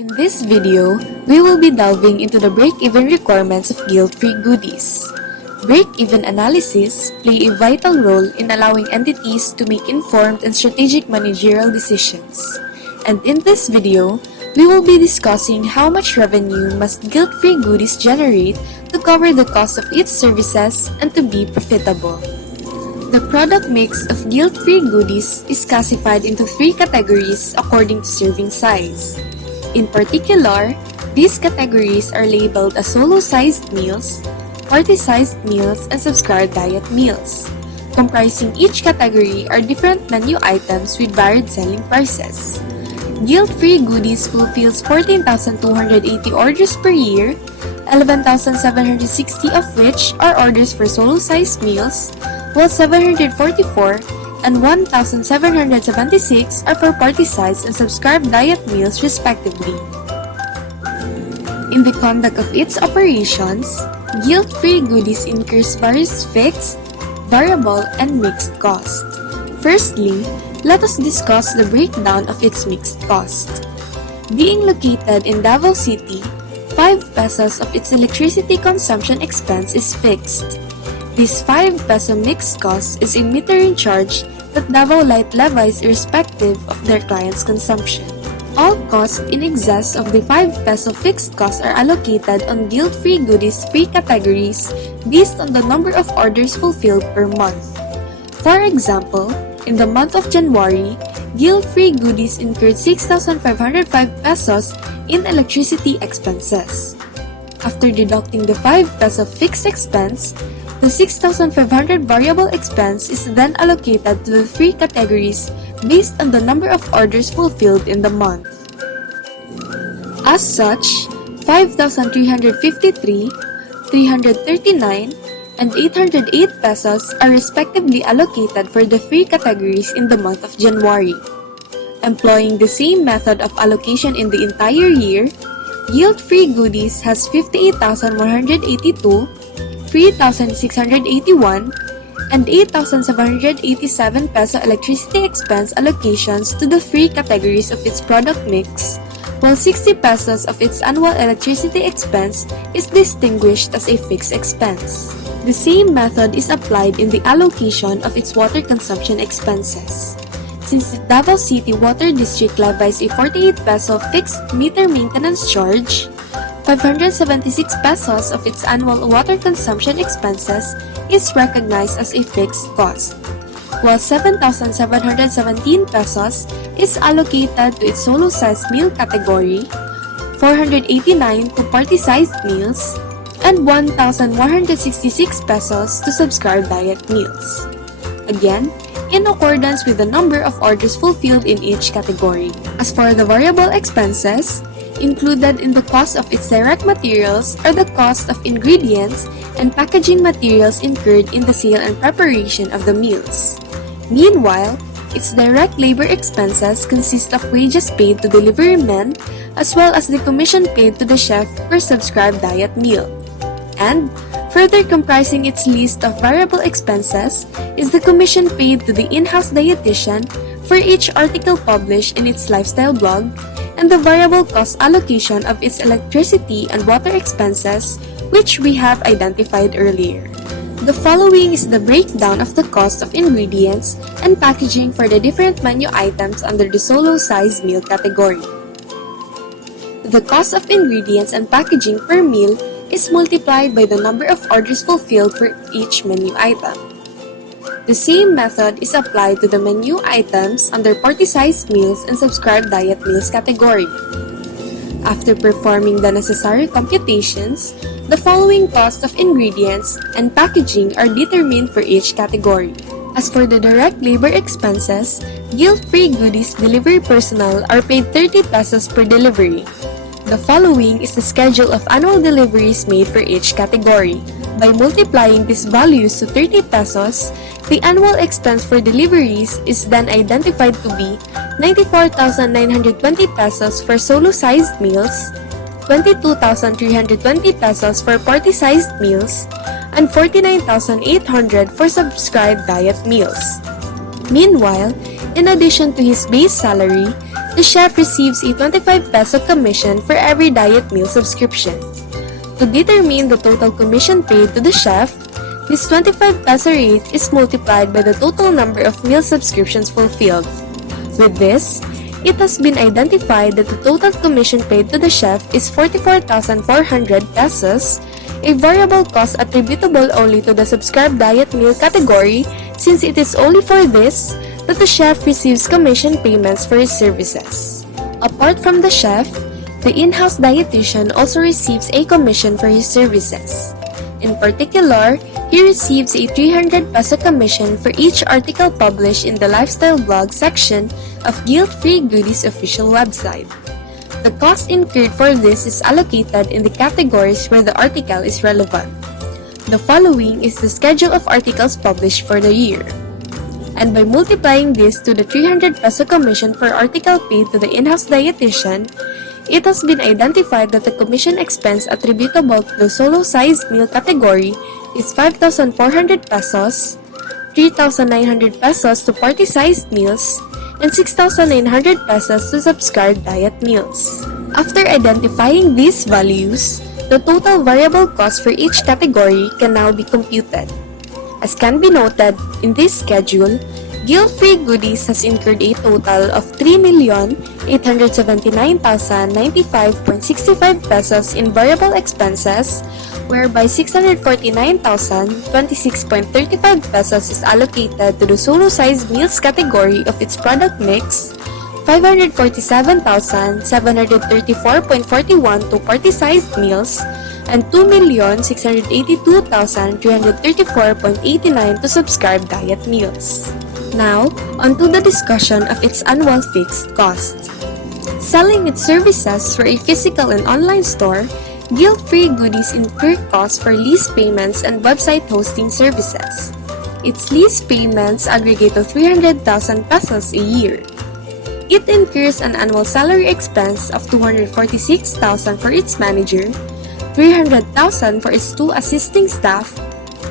In this video, we will be delving into the break-even requirements of guilt-free goodies. Break-even analyses play a vital role in allowing entities to make informed and strategic managerial decisions. And in this video, we will be discussing how much revenue must guilt-free goodies generate to cover the cost of its services and to be profitable. The product mix of guilt-free goodies is classified into three categories according to serving size. In particular, these categories are labeled as solo-sized meals, party-sized meals, and subscribed diet meals. Comprising each category are different menu items with varied selling prices. Guilt-free goodies fulfills 14,280 orders per year, 11,760 of which are orders for solo-sized meals, while 744 and 1,776 are for party-size and subscribed diet meals respectively. In the conduct of its operations, guilt-free goodies incurs various fixed, variable, and mixed costs. Firstly, let us discuss the breakdown of its mixed cost. Being located in Davao City, 5 pesos of its electricity consumption expense is fixed. This 5 peso mixed cost is a metering charge that Davao Light levies irrespective of their client's consumption. All costs in excess of the 5 peso fixed costs are allocated on guilt-free goodies free categories based on the number of orders fulfilled per month. For example, in the month of January, guilt-free goodies incurred 6,505 pesos in electricity expenses. After deducting the 5 peso fixed expense, the 6,500 variable expense is then allocated to the three categories based on the number of orders fulfilled in the month. As such, 5,353, 339, and 808 pesos are respectively allocated for the three categories in the month of January. Employing the same method of allocation in the entire year, guilt-free goodies has 58,182, 3,681, and 8,787 peso electricity expense allocations to the three categories of its product mix, while 60 pesos of its annual electricity expense is distinguished as a fixed expense. The same method is applied in the allocation of its water consumption expenses. Since the Davao City Water District levies a 48 peso fixed meter maintenance charge, 576 pesos of its annual water consumption expenses is recognized as a fixed cost, while 7,717 pesos is allocated to its solo-sized meal category, 489 to party-sized meals, and 1,166 pesos to subscribed diet meals. Again, in accordance with the number of orders fulfilled in each category. As for the variable expenses, included in the cost of its direct materials are the cost of ingredients and packaging materials incurred in the sale and preparation of the meals. Meanwhile, its direct labor expenses consist of wages paid to delivery men as well as the commission paid to the chef per subscribed diet meal. And, further comprising its list of variable expenses is the commission paid to the in-house dietitian for each article published in its lifestyle blog, and the variable cost allocation of its electricity and water expenses, which we have identified earlier. The following is the breakdown of the cost of ingredients and packaging for the different menu items under the solo-size meal category. The cost of ingredients and packaging per meal is multiplied by the number of orders fulfilled for each menu item. The same method is applied to the menu items under party-sized meals and subscribed diet meals category. After performing the necessary computations, the following cost of ingredients and packaging are determined for each category. As for the direct labor expenses, guilt-free goodies delivery personnel are paid 30 pesos per delivery. The following is the schedule of annual deliveries made for each category. By multiplying these values to 30 pesos, the annual expense for deliveries is then identified to be 94,920 pesos for solo-sized meals, 22,320 pesos for party-sized meals, and 49,800 for subscribed diet meals. Meanwhile, in addition to his base salary, the chef receives a 25 peso commission for every diet meal subscription. To determine the total commission paid to the chef, this 25 peso rate is multiplied by the total number of meal subscriptions fulfilled. With this, it has been identified that the total commission paid to the chef is 44,400 pesos, a variable cost attributable only to the subscribed diet meal category, since it is only for this that the chef receives commission payments for his services. Apart from the chef, the in-house dietitian also receives a commission for his services. In particular, he receives a 300 peso commission for each article published in the lifestyle blog section of Guilt-Free Goodies official website. The cost incurred for this is allocated in the categories where the article is relevant. The following is the schedule of articles published for the year. And by multiplying this to the 300 peso commission per article paid to the in-house dietitian, it has been identified that the commission expense attributable to the solo-sized meal category is 5,400 pesos, 3,900 pesos to party-sized meals, and 6,900 pesos to subscribed diet meals. After identifying these values, the total variable cost for each category can now be computed. As can be noted in this schedule, Guilt-Free Goodies has incurred a total of 3,879,095.65 pesos in variable expenses, whereby 649,026.35 pesos is allocated to the solo-sized meals category of its product mix, 547,734.41 to party-sized meals, and 2,682,334.89 to subscribed diet meals. Now, onto the discussion of its annual fixed costs. Selling its services for a physical and online store, Guilt-Free Goodies incur costs for lease payments and website hosting services. Its lease payments aggregate to 300,000 pesos a year. It incurs an annual salary expense of 246,000 for its manager, 300,000 for its 2 assisting staff,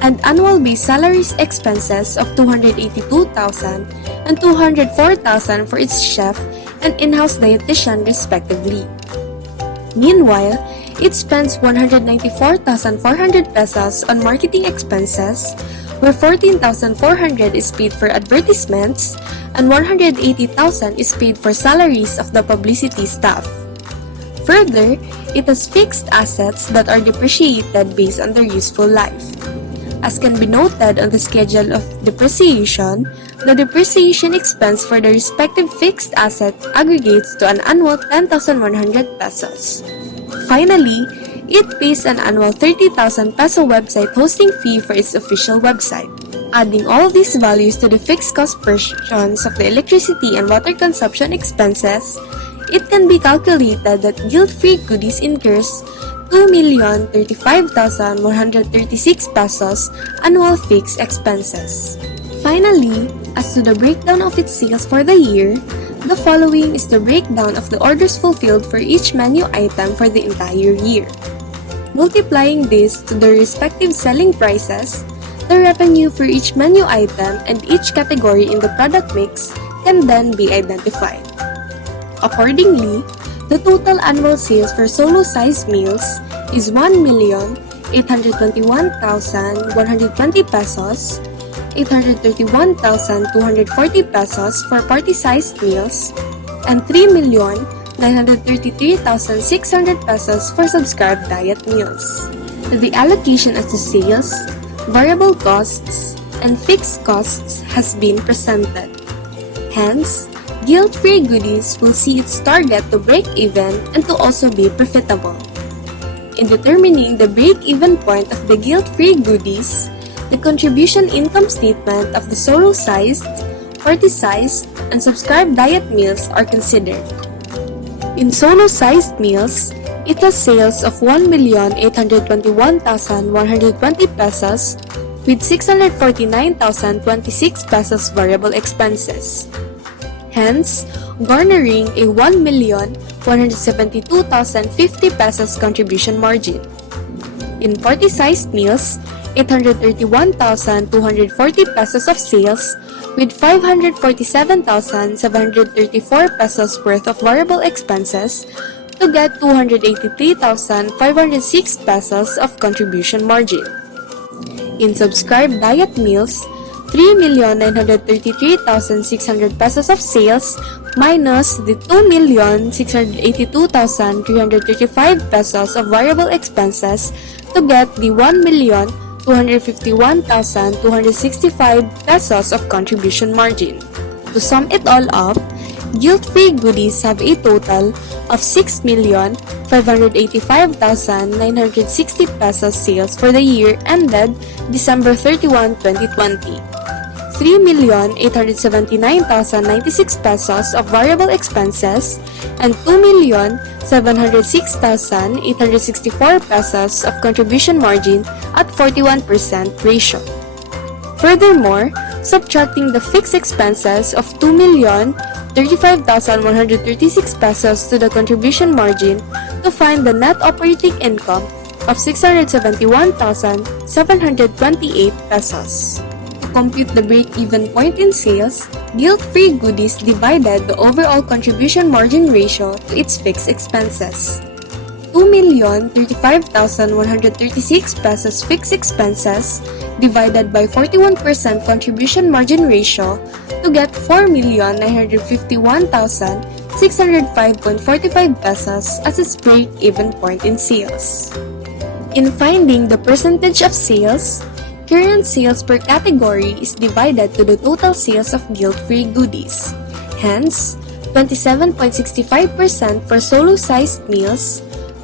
and annual base salaries expenses of 282,000 and 204,000 for its chef and in-house dietitian respectively. Meanwhile, it spends 194,400 pesos on marketing expenses, where 14,400 is paid for advertisements and 180,000 is paid for salaries of the publicity staff. Further, it has fixed assets that are depreciated based on their useful life. As can be noted on the schedule of depreciation, the depreciation expense for the respective fixed assets aggregates to an annual 10,100 pesos. Finally, it pays an annual 30,000 peso website hosting fee for its official website. Adding all these values to the fixed cost portions of the electricity and water consumption expenses, it can be calculated that Guilt-Free Goodies incurs 2,035,136 pesos annual fixed expenses. Finally, as to the breakdown of its sales for the year, the following is the breakdown of the orders fulfilled for each menu item for the entire year. Multiplying this to the respective selling prices, the revenue for each menu item and each category in the product mix can then be identified. Accordingly, the total annual sales for solo-sized meals is 1,821,120 pesos, 831,240 pesos for party-sized meals, and 3,933,600 pesos for subscribed diet meals. The allocation as to sales, variable costs, and fixed costs has been presented. Hence, Guilt-Free Goodies will see its target to break even and to also be profitable. In determining the break-even point of the Guilt-Free Goodies, the contribution income statement of the solo-sized, party-sized, and subscribed diet meals are considered. In solo-sized meals, it has sales of 1,821,120 pesos with 649,026 pesos variable expenses. Hence, garnering a 1,172,050 pesos contribution margin. In party-sized meals, 831,240 pesos of sales with 547,734 pesos worth of variable expenses to get 283,506 pesos of contribution margin. In subscribed diet meals, 3,933,600 pesos of sales minus the 2,682,335 pesos of variable expenses to get the 1,251,265 pesos of contribution margin. To sum it all up, guilt-free goodies have a total of 6,585,960 pesos sales for the year ended December 31, 2020. 3,879,096 pesos of variable expenses and 2,706,864 pesos of contribution margin at 41% ratio. Furthermore, subtracting the fixed expenses of 2,035,136 pesos to the contribution margin to find the net operating income of 671,728 pesos. To compute the break-even point in sales, guilt-free goodies divided the overall contribution margin ratio to its fixed expenses. 2,035,136 pesos fixed expenses divided by 41% contribution margin ratio to get 4,951,605.45 pesos as its break-even point in sales. In finding the percentage of sales, current sales per category is divided to the total sales of guilt-free goodies. Hence, 27.65% for solo-sized meals,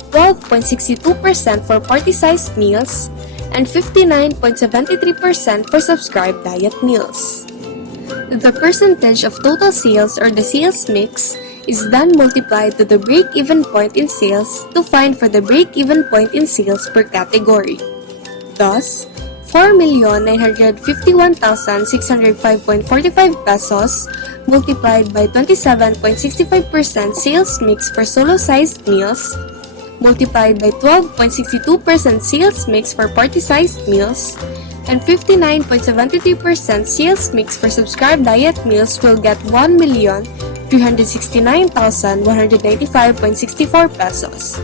12.62% for party-sized meals, and 59.73% for subscribed diet meals. The percentage of total sales or the sales mix is then multiplied to the break-even point in sales to find for the break-even point in sales per category. Thus, 4,951,605.45 pesos multiplied by 27.65% sales mix for solo-sized meals multiplied by 12.62% sales mix for party-sized meals and 59.73% sales mix for subscribed diet meals will get 1,369,195.64 pesos.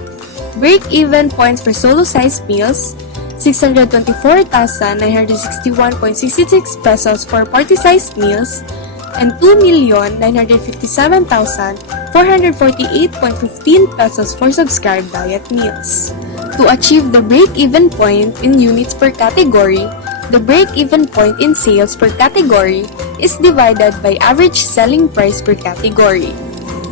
Break-even points for solo-sized meals, 624,961.66 pesos for party-sized meals, and 2,957,448.15 pesos for subscribed diet meals. To achieve the break-even point in units per category, the break-even point in sales per category is divided by average selling price per category.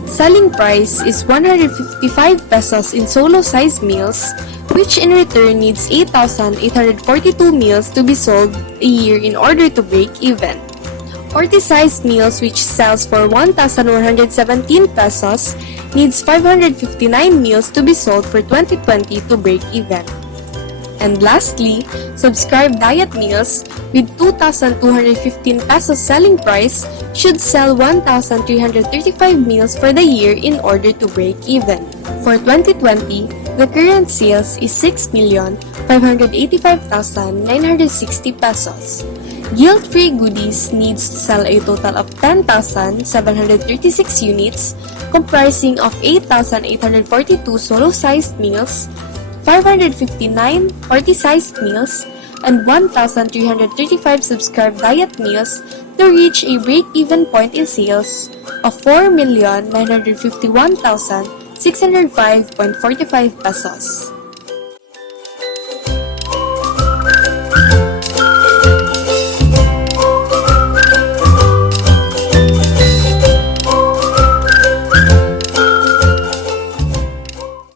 Selling price is 155 pesos in solo-sized meals, which in return needs 8,842 meals to be sold a year in order to break even. Party-sized meals, which sells for 1,117 pesos, needs 559 meals to be sold for 2020 to break even. And lastly, subscribed diet meals with 2,215 pesos selling price should sell 1,335 meals for the year in order to break even. For 2020, the current sales is 6,585,960 pesos. Guilt-free goodies needs to sell a total of 10,736 units comprising of 8,842 solo-sized meals, 559 party-sized meals, and 1,335 subscribed diet meals to reach a break-even point in sales of 4,951,605.45 pesos.